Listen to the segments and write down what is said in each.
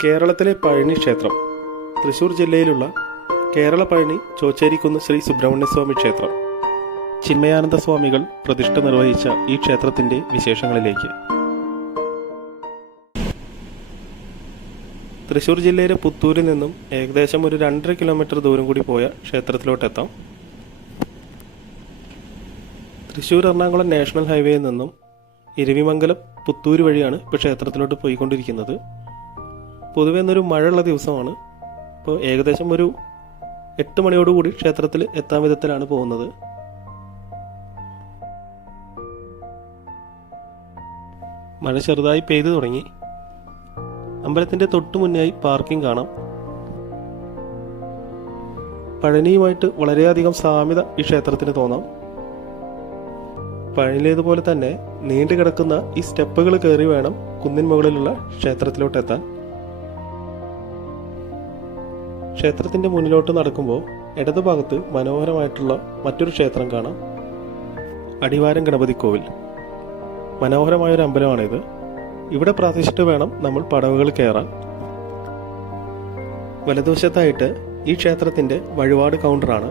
കേരളത്തിലെ പഴനി ക്ഷേത്രം തൃശ്ശൂർ ജില്ലയിലുള്ള കേരള പഴനി ചോച്ചേരിക്കുന്ന് ശ്രീ സുബ്രഹ്മണ്യസ്വാമി ക്ഷേത്രം. ചിന്മയാനന്ദ സ്വാമികൾ പ്രതിഷ്ഠ നിർവഹിച്ച ഈ ക്ഷേത്രത്തിൻ്റെ വിശേഷങ്ങളിലേക്ക്. തൃശ്ശൂർ ജില്ലയിലെ പുത്തൂരിൽ നിന്നും ഏകദേശം ഒരു 2.5 കിലോമീറ്റർ ദൂരം കൂടി പോയ ക്ഷേത്രത്തിലോട്ടെത്താം. തൃശ്ശൂർ എറണാകുളം നാഷണൽ ഹൈവേയിൽ നിന്നും ഇരവിമംഗലം പുത്തൂര് വഴിയാണ് ഇപ്പോൾ ക്ഷേത്രത്തിലോട്ട് പോയിക്കൊണ്ടിരിക്കുന്നത്. പൊതുവെ ഇന്നൊരു മഴയുള്ള ദിവസമാണ്. ഇപ്പോൾ ഏകദേശം ഒരു 8 മണിയോടുകൂടി ക്ഷേത്രത്തിൽ എത്താൻ വിധത്തിലാണ് പോകുന്നത്. മഴ ചെറുതായി പെയ്തു തുടങ്ങി. അമ്പലത്തിൻ്റെ തൊട്ടു മുന്നായി പാർക്കിംഗ് കാണാം. പഴനിയുമായിട്ട് വളരെയധികം സാമ്യത ഈ ക്ഷേത്രത്തിന് തോന്നാം. പഴനിയിലേതുപോലെ തന്നെ നീണ്ടു കിടക്കുന്ന ഈ സ്റ്റെപ്പുകൾ കയറി വേണം കുന്നിൻ മുകളിലുള്ള ക്ഷേത്രത്തിലോട്ടെത്താൻ. ക്ഷേത്രത്തിൻ്റെ മുന്നിലോട്ട് നടക്കുമ്പോൾ ഇടതുഭാഗത്ത് മനോഹരമായിട്ടുള്ള മറ്റൊരു ക്ഷേത്രം കാണാം. അടിവാരം ഗണപതി കോവിൽ. മനോഹരമായൊരു അമ്പലമാണിത്. ഇവിടെ പ്രാർത്ഥിച്ചിട്ട് വേണം നമ്മൾ പടവുകൾ കയറാൻ. വലതുവശത്തായിട്ട് ഈ ക്ഷേത്രത്തിൻ്റെ വഴിപാട് കൗണ്ടറാണ്.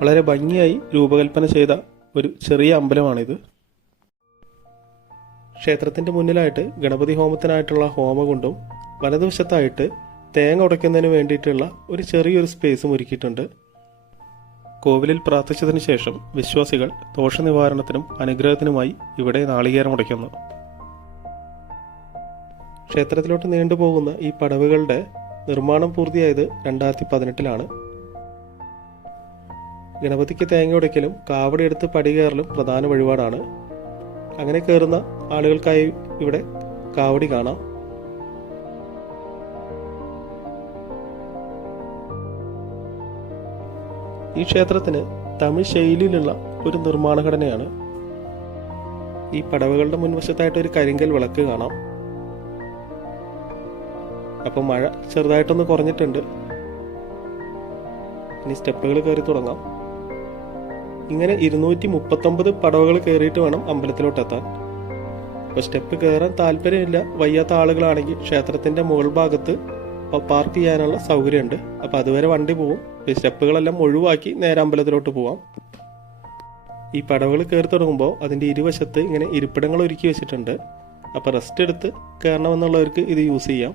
വളരെ ഭംഗിയായി രൂപകൽപ്പന ചെയ്ത ഒരു ചെറിയ അമ്പലമാണിത്. ക്ഷേത്രത്തിൻ്റെ മുന്നിലായിട്ട് ഗണപതി ഹോമത്തിനായിട്ടുള്ള ഹോമകുണ്ടും വലതുവശത്തായിട്ട് തേങ്ങ ഉടയ്ക്കുന്നതിന് വേണ്ടിയിട്ടുള്ള ഒരു ചെറിയൊരു സ്പേസും ഒരുക്കിയിട്ടുണ്ട്. കോവിലിൽ പ്രാർത്ഥിച്ചതിന് ശേഷം വിശ്വാസികൾ ദോഷനിവാരണത്തിനും അനുഗ്രഹത്തിനുമായി ഇവിടെ നാളികേരം ഉടയ്ക്കുന്നു. ക്ഷേത്രത്തിലോട്ട് നീണ്ടുപോകുന്ന ഈ പടവുകളുടെ നിർമ്മാണം പൂർത്തിയായത് 2018-ലാണ്. ഗണപതിക്ക് തേങ്ങ ഉടയ്ക്കലും കാവടി എടുത്ത് പടി കയറലും പ്രധാന വഴിപാടാണ്. അങ്ങനെ കയറുന്ന ആളുകൾക്കായി ഇവിടെ കാവടി കാണാം. ഈ ക്ഷേത്രത്തിന് തമിഴ് ശൈലിയിലുള്ള ഒരു നിർമ്മാണ ഘടനയാണ്. ഈ പടവുകളുടെ മുൻവശത്തായിട്ട് ഒരു കരിങ്കൽ വിളക്ക് കാണാം. അപ്പോൾ മഴ ചെറുതായിട്ടൊന്ന് കുറഞ്ഞിട്ടുണ്ട്. ഇനി സ്റ്റെപ്പുകൾ കയറി തുടങ്ങാം. ഇങ്ങനെ 239 പടവുകൾ കയറിയിട്ട് വേണം അമ്പലത്തിലോട്ടെത്താൻ. അപ്പോൾ സ്റ്റെപ്പ് കയറാൻ താല്പര്യമില്ല, വയ്യാത്ത ആളുകളാണെങ്കിൽ ക്ഷേത്രത്തിൻ്റെ മുകൾ ഭാഗത്ത് പാർക്ക് ചെയ്യാനുള്ള സൗകര്യമുണ്ട്. അപ്പോൾ അതുവരെ വണ്ടി പോവും. സ്റ്റെപ്പുകളെല്ലാം ഒഴിവാക്കി നേരെ അമ്പലത്തിലോട്ട് പോവാം. ഈ പടവുകൾ കയറി തുടങ്ങുമ്പോൾ അതിൻ്റെ ഇരുവശത്ത് ഇങ്ങനെ ഇരിപ്പിടങ്ങൾ ഒരുക്കി വെച്ചിട്ടുണ്ട്. അപ്പോൾ റെസ്റ്റ് എടുത്ത് കയറണമെന്നുള്ളവർക്ക് ഇത് യൂസ് ചെയ്യാം.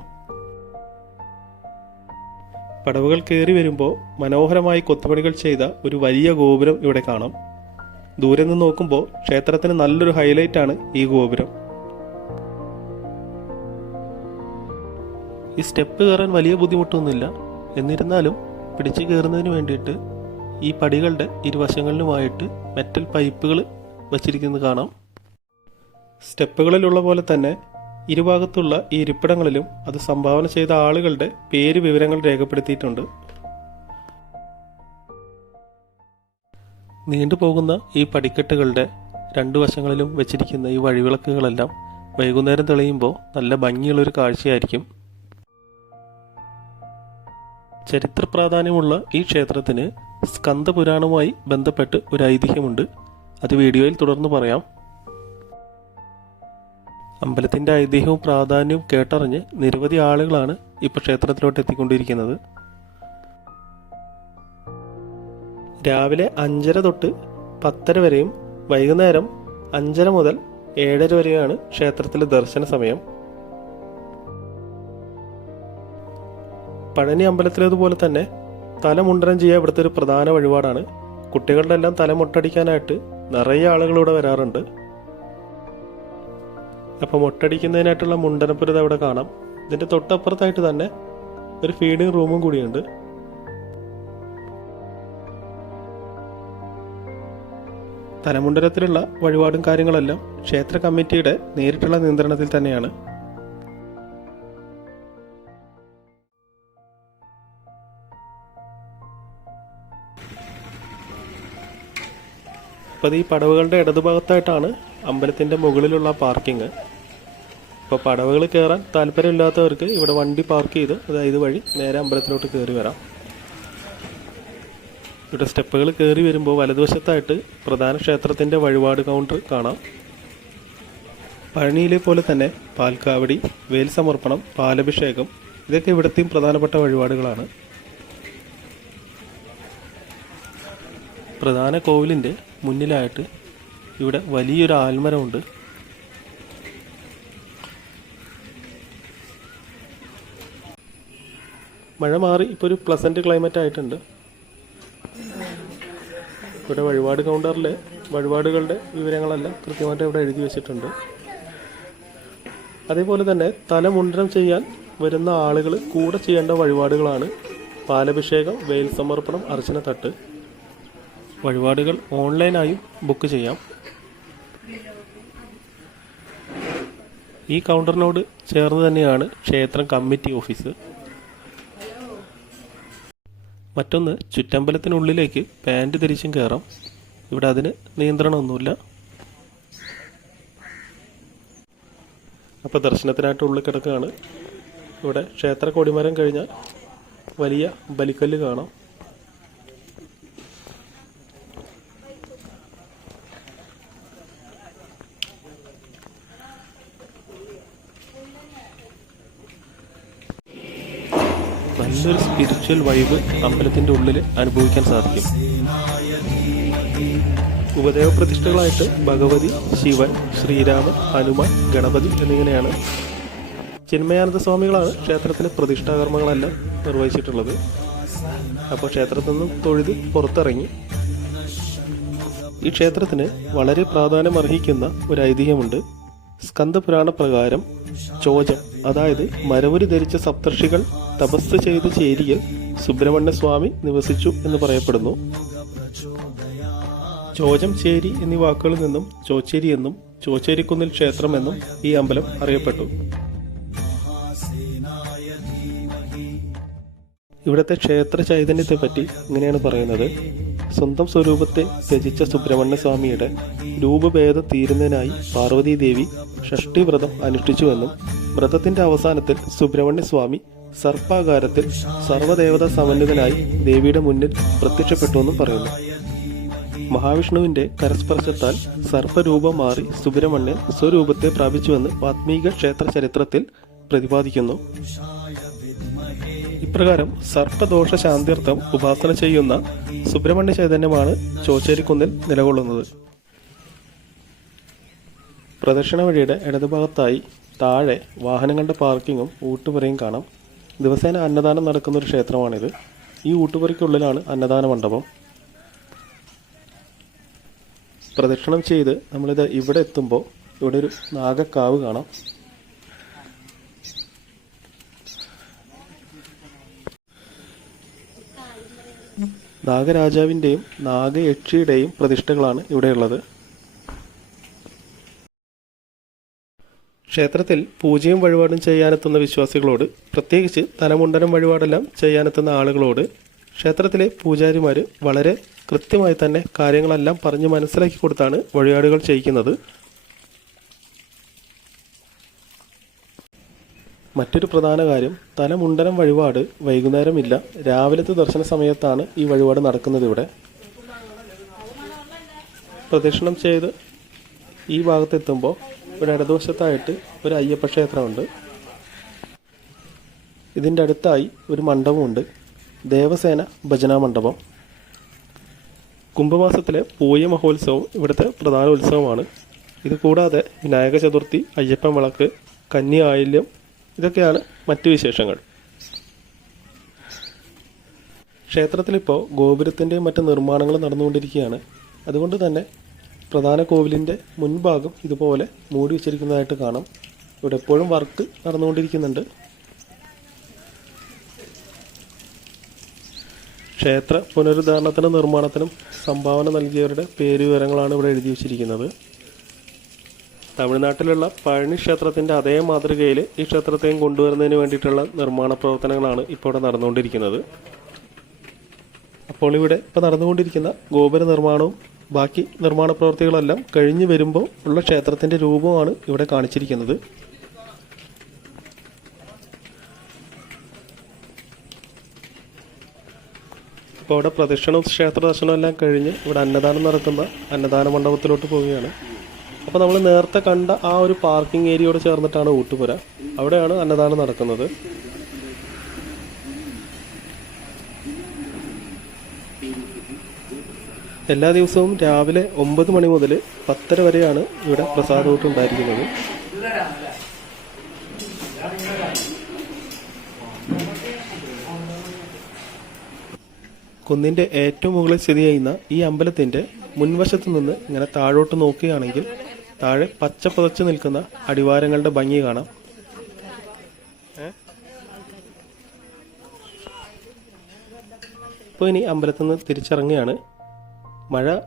പടവുകൾ കയറി വരുമ്പോൾ മനോഹരമായി കൊത്തുപണികൾ ചെയ്ത ഒരു വലിയ ഗോപുരം ഇവിടെ കാണാം. ദൂരെ നിന്ന് നോക്കുമ്പോൾ ക്ഷേത്രത്തിന് നല്ലൊരു ഹൈലൈറ്റ് ആണ് ഈ ഗോപുരം. ഈ സ്റ്റെപ്പ് കയറാൻ വലിയ ബുദ്ധിമുട്ടൊന്നുമില്ല. എന്നിരുന്നാലും പിടിച്ചു കയറുന്നതിന് വേണ്ടിയിട്ട് ഈ പടികളുടെ ഇരുവശങ്ങളിലുമായിട്ട് മെറ്റൽ പൈപ്പുകൾ വച്ചിരിക്കുന്നത് കാണാം. സ്റ്റെപ്പുകളിലുള്ള പോലെ തന്നെ ഇരുഭാഗത്തുള്ള ഈ ഇരിപ്പിടങ്ങളിലും അത് സംഭാവന ചെയ്ത ആളുകളുടെ പേര് വിവരങ്ങൾ രേഖപ്പെടുത്തിയിട്ടുണ്ട്. നീണ്ടുപോകുന്ന ഈ പടിക്കെട്ടുകളുടെ 2 വശങ്ങളിലും വെച്ചിരിക്കുന്ന ഈ വഴിവിളക്കുകളെല്ലാം വൈകുന്നേരം തെളിയുമ്പോൾ നല്ല ഭംഗിയുള്ളൊരു കാഴ്ചയായിരിക്കും. ചരിത്ര പ്രാധാന്യമുള്ള ഈ ക്ഷേത്രത്തിന് സ്കന്ദപുരാണവുമായി ബന്ധപ്പെട്ട് ഒരു ഐതിഹ്യമുണ്ട്. അത് വീഡിയോയിൽ തുടർന്ന് പറയാം. അമ്പലത്തിൻ്റെ ഐതിഹ്യവും പ്രാധാന്യവും കേട്ടറിഞ്ഞ് നിരവധി ആളുകളാണ് ഇപ്പോൾ ക്ഷേത്രത്തിലോട്ട് എത്തിക്കൊണ്ടിരിക്കുന്നത്. രാവിലെ 5:30 തൊട്ട് 10:30 വരെയും വൈകുന്നേരം 5:30 മുതൽ 7:30 വരെയാണ് ക്ഷേത്രത്തിലെ ദർശന സമയം. പഴനി അമ്പലത്തിലേതുപോലെ തന്നെ തലമുണ്ടനം ചെയ്യുക ഇവിടുത്തെ ഒരു പ്രധാന വഴിപാടാണ്. കുട്ടികളുടെ എല്ലാം തല മൊട്ടടിക്കാനായിട്ട് നിറയെ ആളുകൾ ഇവിടെ വരാറുണ്ട്. അപ്പോൾ മൊട്ടടിക്കുന്നതിനായിട്ടുള്ള മുണ്ടനപ്പുരത ഇവിടെ കാണാം. ഇതിൻ്റെ തൊട്ടപ്പുറത്തായിട്ട് തന്നെ ഒരു ഫീഡിംഗ് റൂമും കൂടിയുണ്ട്. തലമുണ്ടനത്തിലുള്ള വഴിപാടും കാര്യങ്ങളെല്ലാം ക്ഷേത്ര കമ്മിറ്റിയുടെ നേരിട്ടുള്ള നിയന്ത്രണത്തിൽ തന്നെയാണ്. അപ്പോൾ ഈ പടവുകളുടെ ഇടതുഭാഗത്തായിട്ടാണ് അമ്പലത്തിൻ്റെ മുകളിലുള്ള പാർക്കിംഗ്. അപ്പോൾ പടവുകൾ കയറാൻ താല്പര്യമില്ലാത്തവർക്ക് ഇവിടെ വണ്ടി പാർക്ക് ചെയ്ത് അതായത് വഴി നേരെ അമ്പലത്തിലോട്ട് കയറി വരാം. ഇവിടെ സ്റ്റെപ്പുകൾ കയറി വരുമ്പോൾ വലതുവശത്തായിട്ട് പ്രധാന ക്ഷേത്രത്തിൻ്റെ വഴിപാട് കൗണ്ടർ കാണാം. പഴനിയിലെ പോലെ തന്നെ പാൽക്കാവടി, വേൽ സമർപ്പണം, പാലഭിഷേകം ഇതൊക്കെ ഇവിടത്തെയും പ്രധാനപ്പെട്ട വഴിപാടുകളാണ്. പ്രധാന കോവിലിൻ്റെ മുന്നിലായിട്ട് ഇവിടെ വലിയൊരു ആൽമരമുണ്ട്. മഴ മാറി ഇപ്പോൾ ഒരു പ്ലസൻറ്റ് ക്ലൈമറ്റ് ആയിട്ടുണ്ട്. ഇവിടെ വഴിപാട് കൗണ്ടറിൽ വഴിപാടുകളുടെ വിവരങ്ങളെല്ലാം കൃത്യമായിട്ട് ഇവിടെ എഴുതി വെച്ചിട്ടുണ്ട്. അതേപോലെ തന്നെ തലമുണ്ടനം ചെയ്യാൻ വരുന്ന ആളുകൾ കൂടെ ചെയ്യേണ്ട വഴിപാടുകളാണ് പാലഭിഷേകം, വേൽ സമർപ്പണം, അർച്ചനത്തട്ട്. വഴിപാടുകൾ ഓൺലൈനായും ബുക്ക് ചെയ്യാം. ഈ കൗണ്ടറിനോട് ചേർന്ന് തന്നെയാണ് ക്ഷേത്രം കമ്മിറ്റി ഓഫീസ്. മറ്റൊന്ന്, ചുറ്റമ്പലത്തിനുള്ളിലേക്ക് പാൻറ് ധരിച്ചും കയറാം. ഇവിടെ അതിന് നിയന്ത്രണമൊന്നുമില്ല. അപ്പോൾ ദർശനത്തിനായിട്ട് ഉള്ളിൽ കിടക്കുകയാണ്. ഇവിടെ ക്ഷേത്ര കൊടിമരം കഴിഞ്ഞാൽ വലിയ ബലിക്കല്ല് കാണാം. നല്ലൊരു സ്പിരിച്വൽ വൈബ് അമ്പലത്തിൻ്റെ ഉള്ളിൽ അനുഭവിക്കാൻ സാധിക്കും. ഉപദേവ പ്രതിഷ്ഠകളായിട്ട് ഭഗവതി, ശിവൻ, ശ്രീരാമൻ, ഹനുമാൻ, ഗണപതി എന്നിങ്ങനെയാണ്. ചിന്മയാനന്ദ സ്വാമികളാണ് ക്ഷേത്രത്തിലെ പ്രതിഷ്ഠാകർമ്മങ്ങളെല്ലാം നിർവഹിച്ചിട്ടുള്ളത്. അപ്പോൾ ക്ഷേത്രത്തിൽ നിന്നും തൊഴുത് പുറത്തിറങ്ങി. ഈ ക്ഷേത്രത്തിന് വളരെ പ്രാധാന്യം അർഹിക്കുന്ന ഒരു ഐതിഹ്യമുണ്ട്. സ്കന്ദപുരാണ പ്രകാരം ചോജം, അതായത് മരവുരി ധരിച്ച സപ്തർഷികൾ തപസ് ചെയ്ത ചേരിയിൽ സുബ്രഹ്മണ്യ സ്വാമി നിവസിച്ചു എന്ന് പറയപ്പെടുന്നു. ചോജം, ചേരി എന്നീ വാക്കുകളിൽ നിന്നും ചോച്ചേരി എന്നും ചോച്ചേരിക്കുന്നിൽ ക്ഷേത്രം എന്നും ഈ അമ്പലം അറിയപ്പെട്ടു. ഇവിടുത്തെ ക്ഷേത്ര ചൈതന്യത്തെ പറ്റി ഇങ്ങനെയാണ് പറയുന്നത്. സ്വന്തം സ്വരൂപത്തെ ത്യജിച്ച സുബ്രഹ്മണ്യ സ്വാമിയുടെ രൂപഭേദം തീരുന്നതിനായി പാർവതീദേവി ഷഷ്ഠിവ്രതം അനുഷ്ഠിച്ചുവെന്നും വ്രതത്തിന്റെ അവസാനത്തിൽ സുബ്രഹ്മണ്യ സ്വാമി സർപ്പാകാരത്തിൽ സർവ്വദേവതാ സമന്വിതനായി ദേവിയുടെ മുന്നിൽ പ്രത്യക്ഷപ്പെട്ടുവെന്നും പറയുന്നു. മഹാവിഷ്ണുവിന്റെ കരസ്പർശത്താൽ സർപ്പരൂപം മാറി സുബ്രഹ്മണ്യൻ സ്വരൂപത്തെ പ്രാപിച്ചുവെന്ന് വാത്മീക ക്ഷേത്ര ചരിത്രത്തിൽ പ്രതിപാദിക്കുന്നു. ഇപ്രകാരം സർപ്പദോഷ ശാന്തിയർത്ഥം ഉപാസന ചെയ്യുന്ന സുബ്രഹ്മണ്യ ചൈതന്യമാണ് ചോച്ചേരിക്കുന്നിൽ നിലകൊള്ളുന്നത്. പ്രദക്ഷിണ വഴിയുടെ ഇടതുഭാഗത്തായി താഴെ വാഹനങ്ങളുടെ പാർക്കിങ്ങും ഊട്ടുപുരയും കാണാം. ദിവസേന അന്നദാനം നടക്കുന്നൊരു ക്ഷേത്രമാണിത്. ഈ ഊട്ടുപുരയ്ക്കുള്ളിലാണ് അന്നദാന മണ്ഡപം. പ്രദക്ഷിണം ചെയ്ത് നമ്മളിത് ഇവിടെ എത്തുമ്പോൾ ഇവിടെ ഒരു നാഗക്കാവ് കാണാം. നാഗരാജാവിൻ്റെയും നാഗയക്ഷിയുടെയും പ്രതിഷ്ഠകളാണ് ഇവിടെയുള്ളത്. ക്ഷേത്രത്തിൽ പൂജയും വഴിപാടും ചെയ്യാനെത്തുന്ന വിശ്വാസികളോട്, പ്രത്യേകിച്ച് തലമുണ്ടനം വഴിപാടെല്ലാം ചെയ്യാനെത്തുന്ന ആളുകളോട് ക്ഷേത്രത്തിലെ പൂജാരിമാർ വളരെ കൃത്യമായി തന്നെ കാര്യങ്ങളെല്ലാം പറഞ്ഞ് മനസ്സിലാക്കി കൊടുത്താണ് വഴിപാടുകൾ ചെയ്യിക്കുന്നത്. മറ്റൊരു പ്രധാന കാര്യം, തലമുണ്ടനം വഴിപാട് വൈകുന്നേരമില്ല, രാവിലത്തെ ദർശന സമയത്താണ് ഈ വഴിപാട് നടക്കുന്നത്. ഇവിടെ പ്രദക്ഷിണം ചെയ്ത് ഈ ഭാഗത്തെത്തുമ്പോൾ ഇവിടെ ഇടതുവശത്തായിട്ട് ഒരു അയ്യപ്പ ക്ഷേത്രമുണ്ട്. ഇതിൻ്റെ അടുത്തായി ഒരു മണ്ഡപമുണ്ട്, ദേവസേന ഭജനാ മണ്ഡപം. കുംഭമാസത്തിലെ പൂയ മഹോത്സവം ഇവിടുത്തെ പ്രധാന ഉത്സവമാണ്. ഇത് കൂടാതെ വിനായക ചതുർത്ഥി, അയ്യപ്പൻ വിളക്ക്, കന്നി ആയില്യം ഇതൊക്കെയാണ് മറ്റു വിശേഷങ്ങൾ. ക്ഷേത്രത്തിലിപ്പോൾ ഗോപുരത്തിൻ്റെയും മറ്റ് നിർമ്മാണങ്ങൾ നടന്നുകൊണ്ടിരിക്കുകയാണ്. അതുകൊണ്ട് തന്നെ പ്രധാന കോവിലിൻ്റെ മുൻഭാഗം ഇതുപോലെ മൂടി വച്ചിരിക്കുന്നതായിട്ട് കാണാം. ഇവിടെ എപ്പോഴും വർക്ക് നടന്നുകൊണ്ടിരിക്കുന്നുണ്ട്. ക്ഷേത്ര പുനരുദ്ധാരണത്തിനും നിർമ്മാണത്തിനും സംഭാവന നൽകിയവരുടെ പേര് വിവരങ്ങളാണ് ഇവിടെ എഴുതി വച്ചിരിക്കുന്നത്. തമിഴ്നാട്ടിലുള്ള പഴനി ക്ഷേത്രത്തിൻ്റെ അതേ മാതൃകയിൽ ഈ ക്ഷേത്രത്തെയും കൊണ്ടുവരുന്നതിന് വേണ്ടിയിട്ടുള്ള നിർമ്മാണ പ്രവർത്തനങ്ങളാണ് ഇപ്പോൾ ഇവിടെ നടന്നുകൊണ്ടിരിക്കുന്നത്. അപ്പോൾ ഇവിടെ ഇപ്പോൾ നടന്നുകൊണ്ടിരിക്കുന്ന ഗോപുര നിർമ്മാണവും ബാക്കി നിർമ്മാണ പ്രവൃത്തികളെല്ലാം കഴിഞ്ഞു വരുമ്പോൾ ഉള്ള ക്ഷേത്രത്തിൻ്റെ രൂപമാണ് ഇവിടെ കാണിച്ചിരിക്കുന്നത്. ഇപ്പോൾ ഇവിടെ പ്രദക്ഷിണവും ക്ഷേത്ര ദർശനവും എല്ലാം കഴിഞ്ഞ് ഇവിടെ അന്നദാനം നടക്കുന്ന അന്നദാന മണ്ഡപത്തിലോട്ട് പോവുകയാണ്. അപ്പോൾ നമ്മൾ നേരത്തെ കണ്ട ആ ഒരു പാർക്കിംഗ് ഏരിയയോട് ചേർന്നിട്ടാണ് ഊട്ടുപുര. അവിടെയാണ് അന്നദാനം നടക്കുന്നത്. എല്ലാ ദിവസവും രാവിലെ 9 മണി മുതൽ 10:30 വരെയാണ് ഇവിടെ പ്രസാദൂട്ട് ഉണ്ടായിരിക്കുന്നത്. കുന്നിൻ്റെ ഏറ്റവും മുകളിൽ സ്ഥിതി ചെയ്യുന്ന ഈ അമ്പലത്തിൻ്റെ മുൻവശത്ത് നിന്ന് ഇങ്ങനെ താഴോട്ട് നോക്കുകയാണെങ്കിൽ താഴെ പച്ച പുതച്ച് നിൽക്കുന്ന അടിവാരങ്ങളുടെ ഭംഗി കാണാം. ഇപ്പോൾ ഇനി അമ്പലത്തിൽ നിന്ന് തിരിച്ചിറങ്ങുകയാണ്. മഴ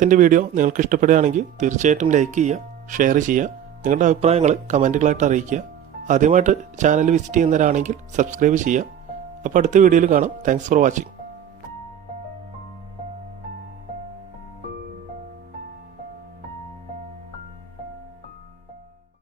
ത്തിൻ്റെ വീഡിയോ നിങ്ങൾക്ക് ഇഷ്ടപ്പെടുകയാണെങ്കിൽ തീർച്ചയായിട്ടും ലൈക്ക് ചെയ്യുക, ഷെയർ ചെയ്യുക, നിങ്ങളുടെ അഭിപ്രായങ്ങൾ കമൻറ്റുകളായിട്ട് അറിയിക്കുക. ആദ്യമായിട്ട് ചാനൽ വിസിറ്റ് ചെയ്യുന്നവരാണെങ്കിൽ സബ്സ്ക്രൈബ് ചെയ്യുക. അപ്പോൾ അടുത്ത വീഡിയോയിൽ കാണാം. Thanks for watching.